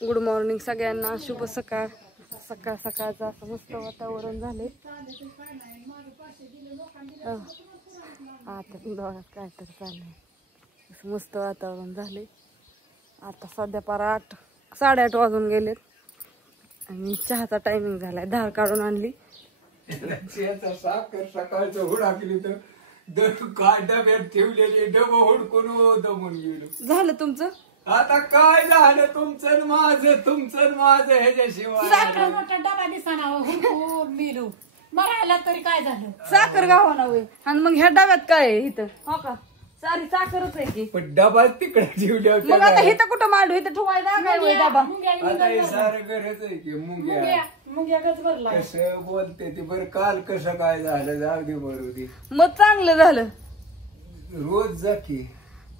Good morning सगळ्यांना, शुभ सकाळ. सकाळ सकाळचं असं मस्त वातावरण झाले. आता बघा काय तर चाललंय, असं मस्त वातावरण झाले. आता सध्या 8:30 वाजून गेलेत आणि चहाचा टायमिंग झालाय. धार काढून आणली. साखर सकाळचं हुडाकली तर काय डब्यात ठेवलेली डबं हुडकून दमून गेलो. झालं तुमचं? आता काय झालं तुमचं माझं ह्याच्याशिवाय साखर मोठा डबा दिसाना हुडकून मिळू मरायला तरी काय झालं. साखर गावाना होय. आणि मग ह्या डब्यात काय आहे इथं? हो का, सारी साखरच आहे की. पण डबा तिकडे ठेवल्या मग आता इथं कुठं मांडू? इथं ठेवायला काय होय डबा? आता हे सारं गरज आहे की मुंग्या कसं बोलते ती. बरं काल कसं काय झालं जाऊ दे बरू दे. मग चांगलं झालं. रोज जा की.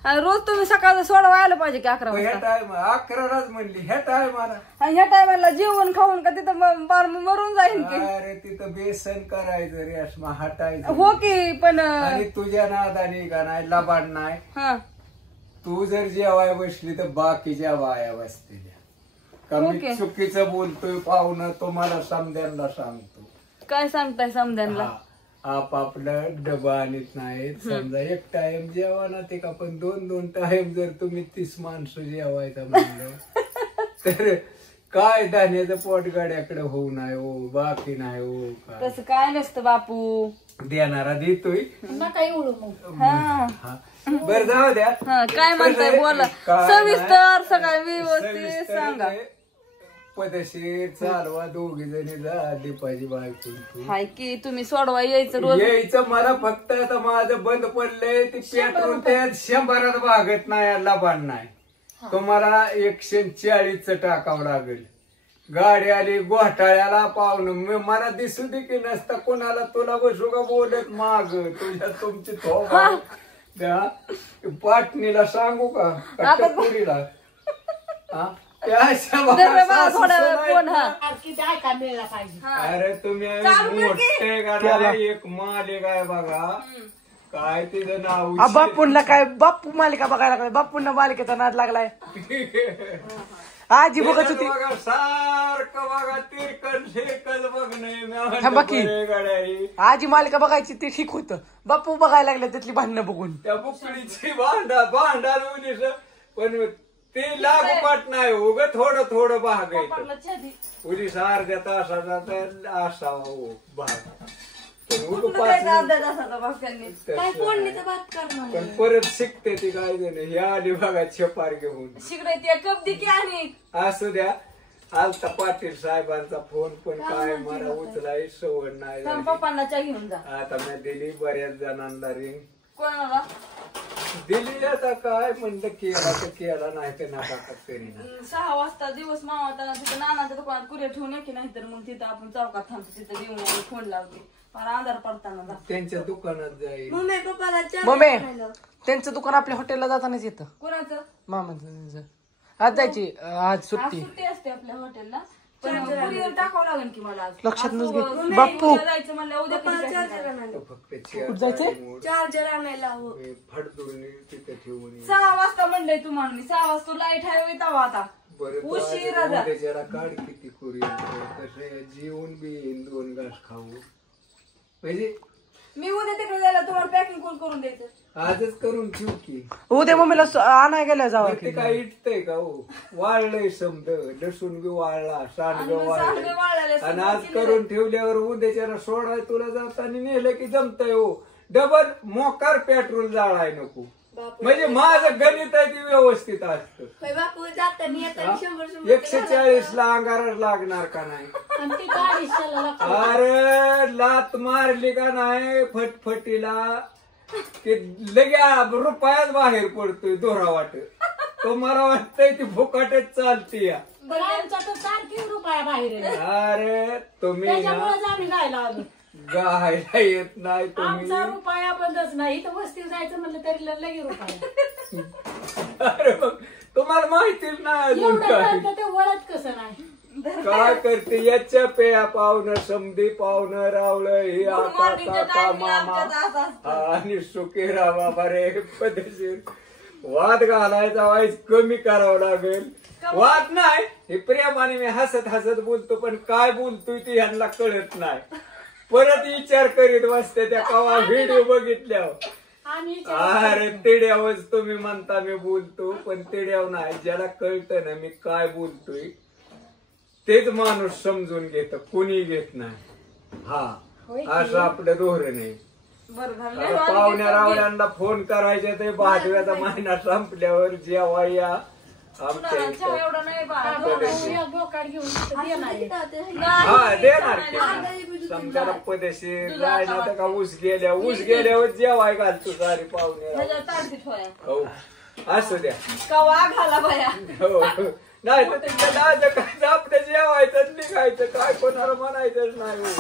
रोज तुम्ही सकाळचं सोडवायला पाहिजे की 11 ह्या वाजता. टाइम 11लाच म्हणली ह्या टायमाला. आणि ह्या टायमाला जेवण खाऊन का तिथं मरून जाईल की. अरे तिथं बेसन करायचं रेशमा हटायचं. हो की, पण आणि तुझ्या नादाने का नाही लबाड नाही. हा तू जर जेवाय बसली तर बाकीच्या बाया बसतील. का मी चुकीचं बोलतोय पाहुणं तुम्हाला समद्यांना सांगतो. काय सांगताय समद्यांना? आपापलं डबा आणत नाहीत. समजा एक टाइम जेवण ते का, पण 2-2 टाइम जर तुम्ही 30 माणसं जेवायचं म्हणलं तर काय धान्याचं पोट गाड्याकडे होऊ नाही हो, बाकी नाही हो. तसं काय नसतं बापू, देणारा देतोय. बर जाऊ द्या. काय म्हणताय बोला, सविस्तर सगळं व्यवस्थित सांगा. पदशीर चालवा, दोघी जणी झाली पाहिजे बायको. हाय की तुम्ही सोडवा यायचं रोज. यायचं मला फक्त आता माझं बंद पडलंय. ती पेट्रोल त्यात 100 भागत नाही, लबाड नाही. तुम्हाला 140चं टाकावं लागेल. गाडी आली घोटाळ्याला पाहुणं मला दिसू दे की नसता कोणाला. तुला बसू का बोलत माग तुझ्या तुमची थोडा पाटणीला सांगू का पुरीला. अरे तुम्ही मोठे गाणं एक मालिक आहे बघा. काय तिचं नाव बापूंना काय बापू मालिका बघायला लागलाय. बापूंना मालिकेचा नाद लागलाय. आजी बघत होती सारखं बघा तिरकन शिरकन बघणं. आजी मालिका बघायची ते ठीक होतं. बापू बघायला लागले त्यातली भांडणं बघून. त्या बुकडीची भांडण पण ते लागोपाठ नाही उग थोडं थोडं भाग आहे. उली अर्ध्या तासाचा तर असावा हो भाग. पण परत शिकते ती काय जण हे आली बघा छपार घेऊन असू द्या. आलता पाटील साहेबांचा फोन पण काय मला उचलाय सवड नाही. पप्पांना घेऊन जा. आता मी दिली बऱ्याच जणांना रिंग. कोणाला दिली? आता काय म्हणलं केला तर केला नाही तर नका तरी. 6 वाजता दिवस मावळताना तिथं नानाच्या दुकानात कुरिअर ठेवून ये की नाही तर मग तिथं आपण चौकात थांबतो. तिथं देऊन फोन लावते. अंधार पडताना त्यांच्या दुकानात जाईल. मम्मी पप्पाला मम्मी त्यांचं दुकान आपल्या हॉटेलला जातानाच येतं. कोणाचं? मामाचं. आज जायची, आज सुट्टी असते आपल्या हॉटेलला. पण कुरिअर टाकावं लागेल की मला. लक्षात नसते. बापू जायचं म्हणलं उद्या फक्त जायचं चार्जर आणायला फडदून तिथे ठेवून 6 वाजता म्हणलंय तुम्हाला मी. 6 वाजता लाईट आहे येतावा आता. उशिरा जा. त्याच्याला काढ किती कुरिअर कसं जेवून बी 2 घास खाऊ म्हणजे. मी उद्या तिकडे जायला तुम्हाला पॅकिंग करून द्यायचं. आजच करून ठेवू की. उद्या मम्मीला आणाय गेल्या जावा. ते काय इटतंय का हो. वाळलंय समज लसूण बी वाळला, सांडगं वाळलंय. आणि आज करून ठेवल्यावर उद्याच्याला सोडाय तुला जाताना नेलं की जमतंय हो. डबल मोकार पेट्रोल जाळाय नको. म्हणजे माझं गणित आहे ते व्यवस्थित असतं. 140ला अंगारच लागणार का नाही. अरे लात मारली का नाही फटफटीला ते लगे रुपयाच बाहेर पडतोय दोरा वाट. तो मला वाटतंय ती फुकटच चालती. अरे तुम्ही गायला येत नाही तुम्ही. रुपया बंदच नाही तर वस्तीवर जायचं म्हणलं तरी लगे रुपया. अरे मग तुम्हाला माहितीच नाही अजून काय. ते वळत कसं नाही. काय करते याच्या पेया पाहुणं समधी पाहुणं रावलं हे आता काका मामा आणि सुकेरा बाबा रे पद्धतशीर वाद घालायचा वाईस कमी करावं लागेल. वाद नाही, हे प्रेमाने मी हसत हसत बोलतो, पण काय बोलतोय ते ह्यांना कळत नाही. परत विचार करीत बसते त्या कवा व्हिडिओ बघितल्यावर. अरे तिड्यावरच तुम्ही म्हणता मी बोलतो, पण तिड्यावर नाही. ज्याला कळतं ना मी काय बोलतोय तेच माणूस समजून घेत, कोणी घेत नाही. हा असं आपलं धोरण आहे. आता पाहुण्या रावड्यांना फोन करायचे ते भादव्याचा महिना संपल्यावर जेव्हा या आमच्या बोकाड घेऊन हा देणार की. समजा पदेशीर जायला तर का ऊस गेल्यावर जेवाय घालतो सारी पाहुणे. हो असू द्या. हो नाही तर तिथं जायचं काय, आपलं जेवायचं निघायचं, काय कोणाला म्हणायचंच नाही.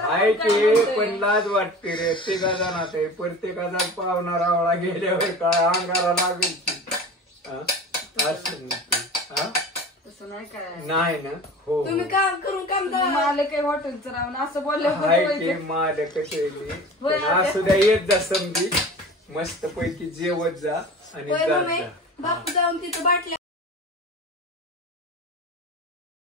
आहे की पण लाज वाटते रे. तिघा जणात आहे, प्रत्येकाचा पाहुणा रावळा गेल्यावर काय अंगारा लागेल की. असं नाही ना. हो तुम्ही काम करून काम मालक आहे हॉटेलचं राहून असं आहे की बोलले. मालक असू द्या. येत जा समजी, मस्त पैकी जेवत जा आणि जात जा. बापू जाऊन तिथं बाटल्या